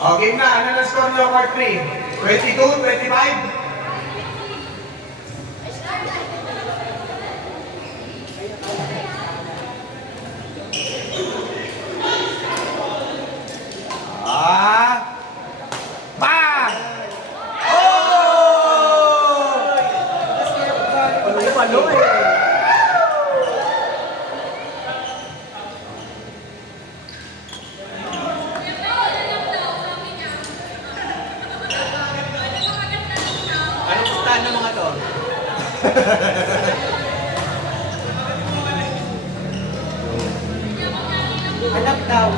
O, game na. Ano na score nyo, part 3? 22, 25? Bang! Oh! Palo eh. Ano pustahan ng mga to? Anak daw.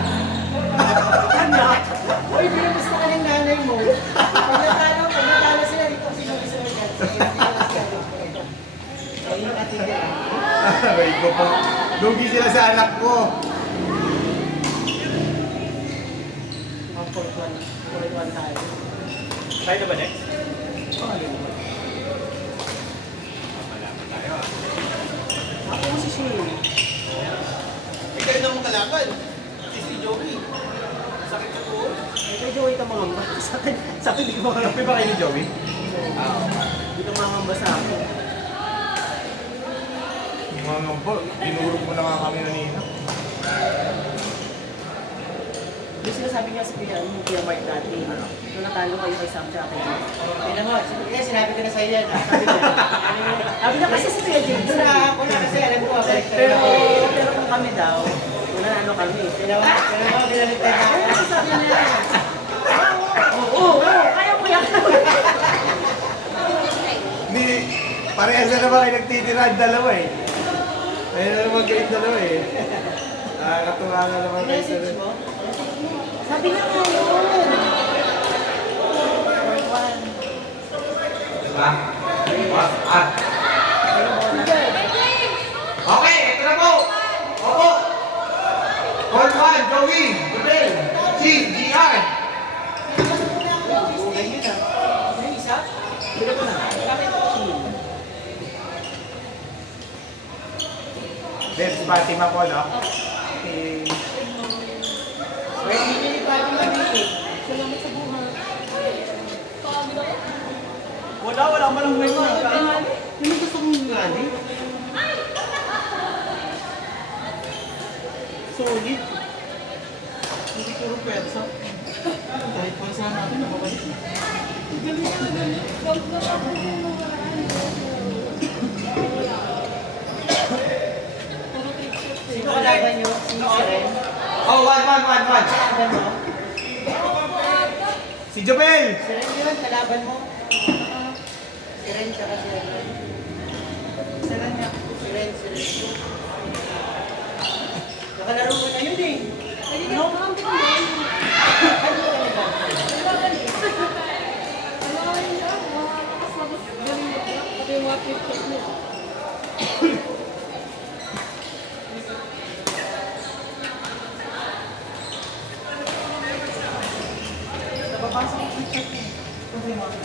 Anak? Uy, binabas ko ka ng nanay mo. Pag natalo sila dito, sino gusto mo yan? Ayun, katigil. Wait ko po. Lugi sila sa anak ko. Ang 4-1 tayo. Tayo na ba next? Malaman tayo ah. Ako si Shane. Ikaw na mong kalaban. Si Joey. Sakit sa buo. Ito Joey ka mangamba. Sa akin di ko mangamba. Happy ba kayo ni Joey? Hindi ka mangamba sa akin. Mga ngambol, dinurog mo na nga kami kanina. Yung sinasabi niya sa Kuya Mark dati, nung natalo kayo kay Sam sa akin. Tignan mo, sinabi ko na sa iyo yan. Sabi na kasi sa Kuya James. Una kasi alam ko, pero kung kami daw, nanalo kami. Pero ginamit tayo na. Kasi sabi niya, oo, kaya mo yan. Hindi, parehas na naman kayo nagtitira ang dalawa eh. Ayun na naman kayo dalawa eh. Nakakatuwa na naman kayo Message dalawa. mo? Sabi niya nga yun. Diba? Ah. Okay, ito na po! Opo! Call 1, Joey, Rubel, Chief, GR! Ganyan na. Yung isa? Bila ko na. Kami ito. Then, si Fatima po, no? Okay. Pwede niyo ni Fatima dito. Salamat sa buhay. Wala man ang may Hindi gusto kong gani. Solid. Hindi puro pwersa. Kahit pwersa natin, nakabalik. Galing na galing. Huwag na ako yung puro trick shot eh. Sino kalaban niyo? Si Siren? Oh, 1. Kalaban mo? Si Jobel! Siren yun, kalaban mo? Siren tsaka Siren. Siren niya. Siren. Nakalaro mo na yun eh. No, ma'am, tingnan mo. Ano ka nila? Alain niya, makakasabot. Galing mo ba? Pati yung mga trick shot niya. Napapasok yung check niya. Kasi mga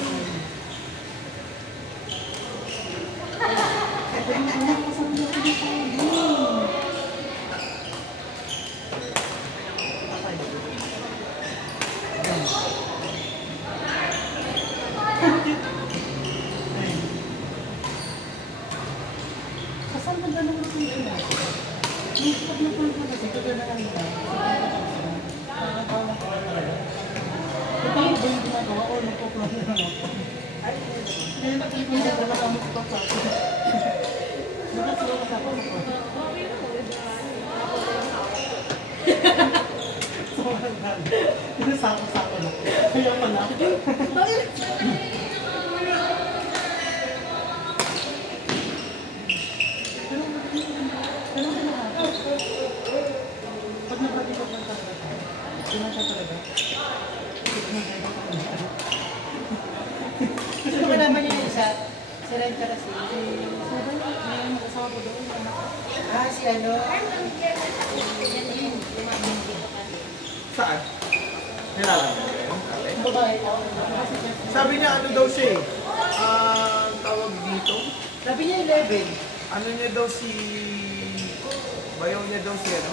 Kasama ba naman ito yung ina? Yung pag napunta kasi, ito na lang ito. Parang ko talaga. Ito yung ba yung ginagawa ko? Nagpo-plan na lang ako. Ay, hindi na pagkikita ko na lang ako sa akin. Nakasuro ka ako. Sinasako-sako na. Kaya pala. Pag nabati ko ng talaga, sinasya talaga. Sino ka naman yung isa? Si Ren ka kasi. Ngayon mag-asawa ko doon. Si ano? Saan? Nilalaman mo yun? Yung babae ko. Sabi niya ano daw siya eh. Tawag dito. Sabi niya 11. Ano niya daw si... Bayaw niya daw si ano?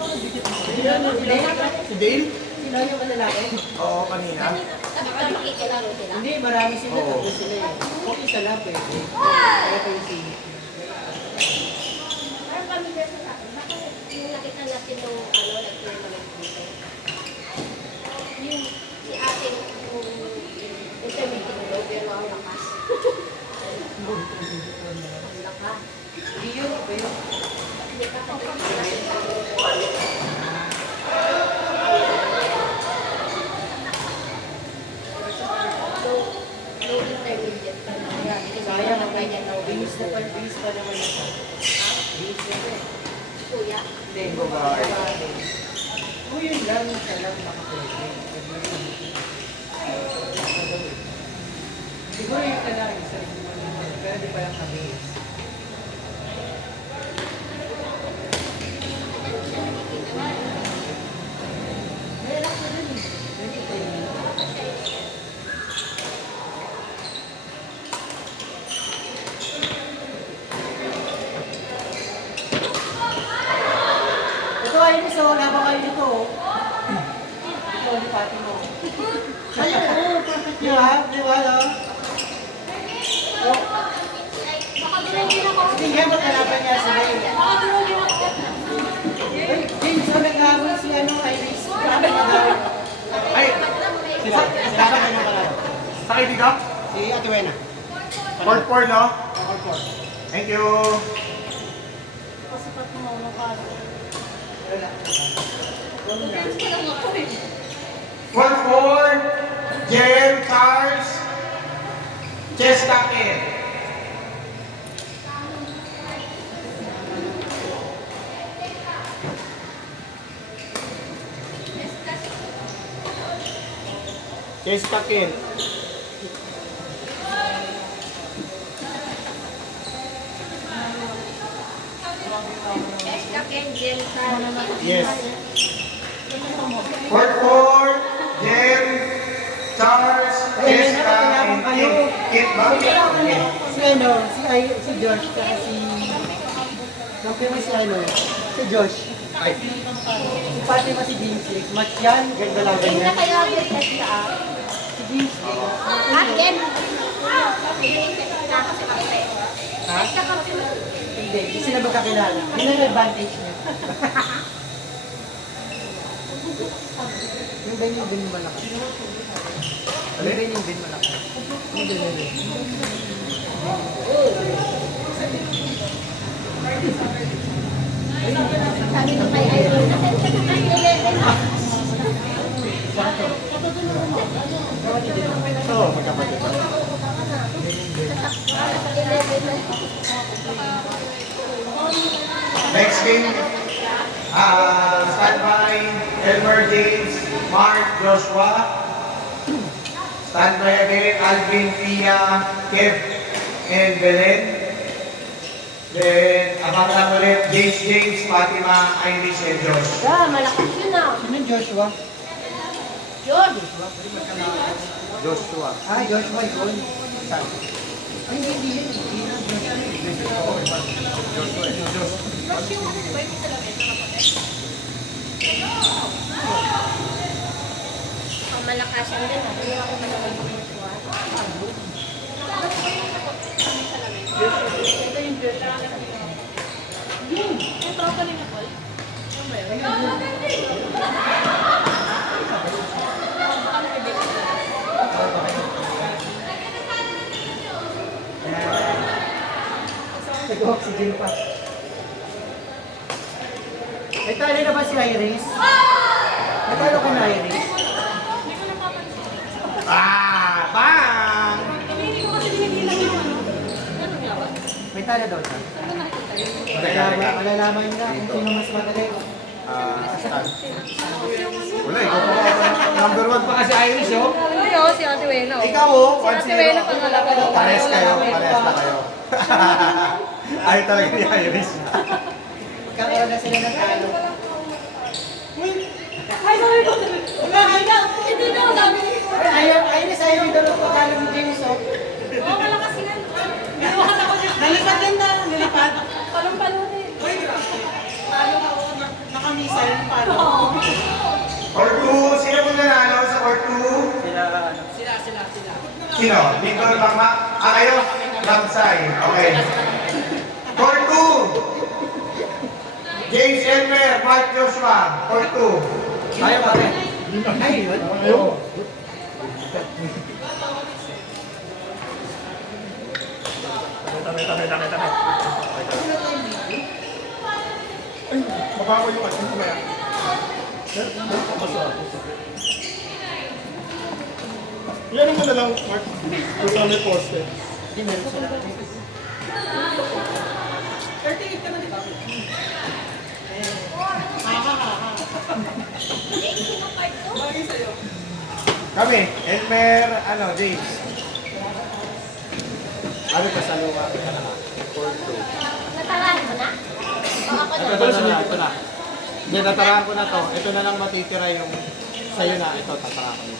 Si Dale? Sino yung malalaki? Oo, kanina. Nakikilaro sila. Hindi, marami sila. Oo. Tatlo sila eh. Kung isa lang pwede. Kaya pa yung sino. Parang pamilya sa akin. Baka yung nakita natin nung nag-tournament dito. Yung si ating yung intermeeting low, pero ang lakas. Ang lakas. Hindi yun, iba yun. Hindi ka low intermediate pa na. Yan. Sayang ang ganyan kanya. Bihis na pa, bihis pa naman ito. Bihis na ito. Kuya. Hindi, Babae. Kung yun lang, isa lang makapwede. Siguro yung kailangan isa rin naman. Pero di pa lang kabihis. Relax na dun eh. Pwede pa yun. Ito ay so wala ba kayo nito? Ito, di pati mo. Ay, oo, perfect di ba? Di ba, no? Baka durugin ako. Hindi nga magkalaban niya sila eh. Baka durugin ako. Ay, James, so naghahabol si Iris. Grabe na daw. Ay, Sila ka na pala. sa kaibigan? Si Ate Wena. 4-4, no? Thank you. Pasipat mo mga paro. Wala. Dance pa lang ako eh. 1-4, Jem, Charles, Chess Takin. Chess Takin. Extra Kenjel sa Yes. 4-4, Jem, Charles, Chess Takin, Kit ba? Si si Josh, kaya si... Kampiyon si si Josh. Ay, Si Pati pa si James Lex. Match yan, ganda lang Hindi na ganyan. kaya get ka ah. Si James Lex. Akin. Kasi kape. Ha? Extra kape mo. Hindi, hindi sila magkakilala. Yun ang advantage niya. Yung Ben malakas. Yung Ben malakas. Yung Ben. Sabi ko kay Irene, nasan ka na kay 11 ah? Oo, magkapatid. 11 na. Next game, standby, Elmer James, Mark, Joshua. Standby again, Alvin, Pia, Kev, and Belen. Then, abang lang ulit, James, Fatima, Irish, and Josh. Malakas yun ah. Sino yung Joshua? Yun. Joshua. Ah, Joshua yun. Saan? Ay, hindi yun. Ang malakas yun din ah. Hindi ako malakas yung Joshua. Ito yung Joshua. Yung tropa ni Nicole. Yung meron. Nag-oxygen pa. May tali na ba si Iris? May talo ka na Iris? Bang! Hindi ko kasi binibilang yung ano. Ano nga ba? May talo daw siya. Ano nakikita yun? Malalaman niya kung sino mas magaling. Wala, ikaw pa number 1 pa kasi Irish, oh. Hindi si Ate Wena. Ikaw, oh. Si Ate Wena pangalawa. Pares kayo, pares na kayo. Ayaw talaga ni Irish. Magkakaroon na sila ng talo. Ay, sabi ko. Ay, hindi daw sabi ni Iris, ayaw yung dalawa talo ni James, oh. Oo, malakas yan. Ginawahan ako dyan. Nalipad din na, nalipad. Palong-palong din. Talo ako, nakamisal. Sino? Victor Bangma? Kayo? Bangsay. Okay. Court 2. James Elmer, Mark Joshua. Court 2. Ayaw pare. Ay, yun. Ayaw. Mabago yung asin kumaya. Yan mo na lang, Mark. Kung saan may poste. Hindi, meron sila. 38 ka na, di ba? Bagay sa'yo. Kami, Elmer, James. Ano ka sa luwa? Natarahan mo na? O ako na? Ito na. Hindi, nataraan ko na to. Ito na lang matitira yung sa'yo na. Ito, tataraan ko na.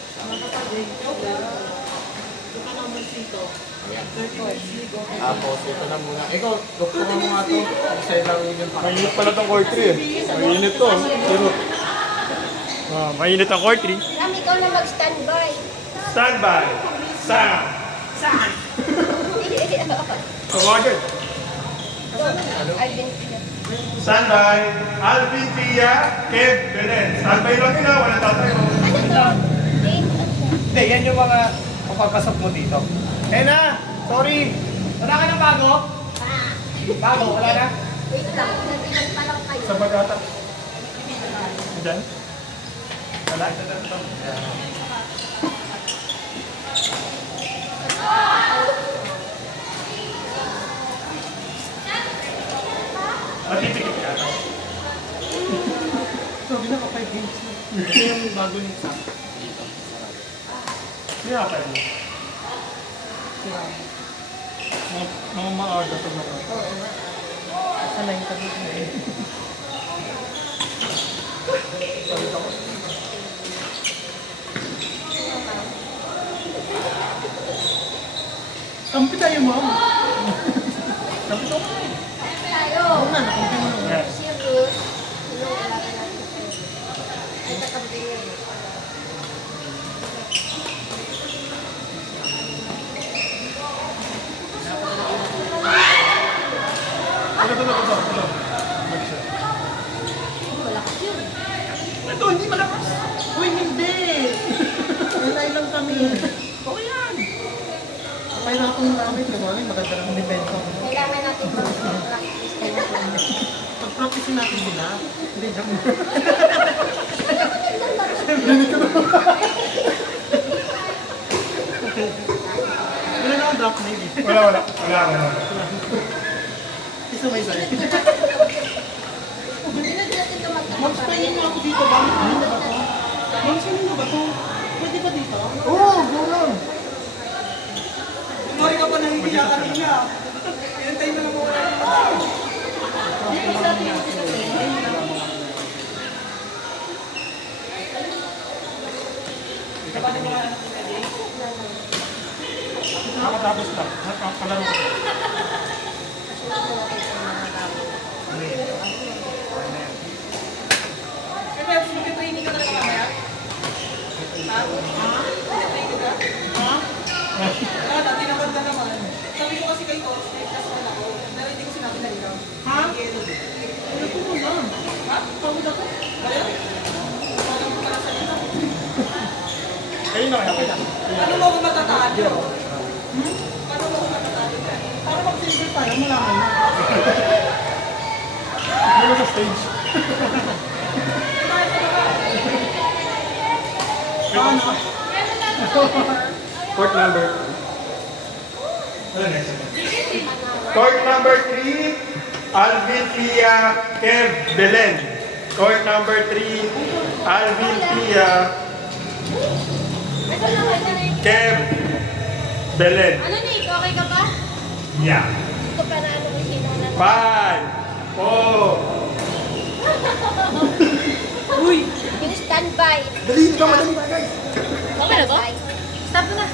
Tapos, ito na muna. Ikaw, doktor mo nga to. Sa'yo lang yung pakita. Mainit pala itong court 3 eh. Mainit to. Pero, mainit ang court 3. Ram, ikaw na mag-standby. Standby. Sam. Tawagan. Alvin. Standby. Alvin Pia, Kev Belen. Standby lang nila. Wala tatayo. Ano to? Date? Hindi, yan yung mga mapapasok mo dito. Na, sorry. Wala ka ng bago? Ah. Bago, wala na? Wait lang, nagbilang pa lang kayo. Sa bagata. Diyan. Wala. Matipikit ka. Sabi na ka 5 games. Ito yung bago ng sa. Kaya pa yun. Mga maaga sa mga. Sanay ka dito. Kampi tayo, ma'am. Kampi to. Tayo. Oo na, nakampi mo na. Yes. Serious. Ano, wala ka natin. Ay, katabi yun. Ito. Malakas yun. Ito, hindi malakas. Uy, hindi. Hintay lang kami. Okay yan. Okay na akong namin. Kumali, maganda lang depensa ko. Kailangan natin mag-practice tayo. Pag-practice natin nila. Hindi, joke. Wala na akong drop name eh. Wala. Isa may isa eh. Hindi na natin ito Ma'am, spayin mo ako dito ba? Ano ba to? Ma'am, sino mo ba to? Pwede ba dito? Oo, go lang. Kumari ka pa na hindi kanina. Pinantay mo na mo wala yung Nakatapos lang. Nakalaro ko. Kaya Peps, mag-training ka talaga mamaya? Ha? Mag-training ka? Ha? Wala, tinamad na naman. Sabi ko kasi kay Coach, na-class na ako. Pero hindi ko sinabi na ikaw. Ha? Ano po mo lang? Ha? Pagod ako. Kaya? Wala mo pala sa ito. Kayo na kaya. Paano mo ako matatalo? Paano mo ako matatalo? Para mag-silver tayo, malaman na. Ano sa stage? Paano? Court number. Ano next? Court number 3, Alvin Pia, Kev Belen. Court number 3, Alvin Pia, Ito na, Kev Belen. Ano Nick, okay ka ba? Yeah. Ito pa na ano kung sino na. 5, 4, Uy! Yung standby. Dali ka, madali ba guys? Okay na to? Stop na.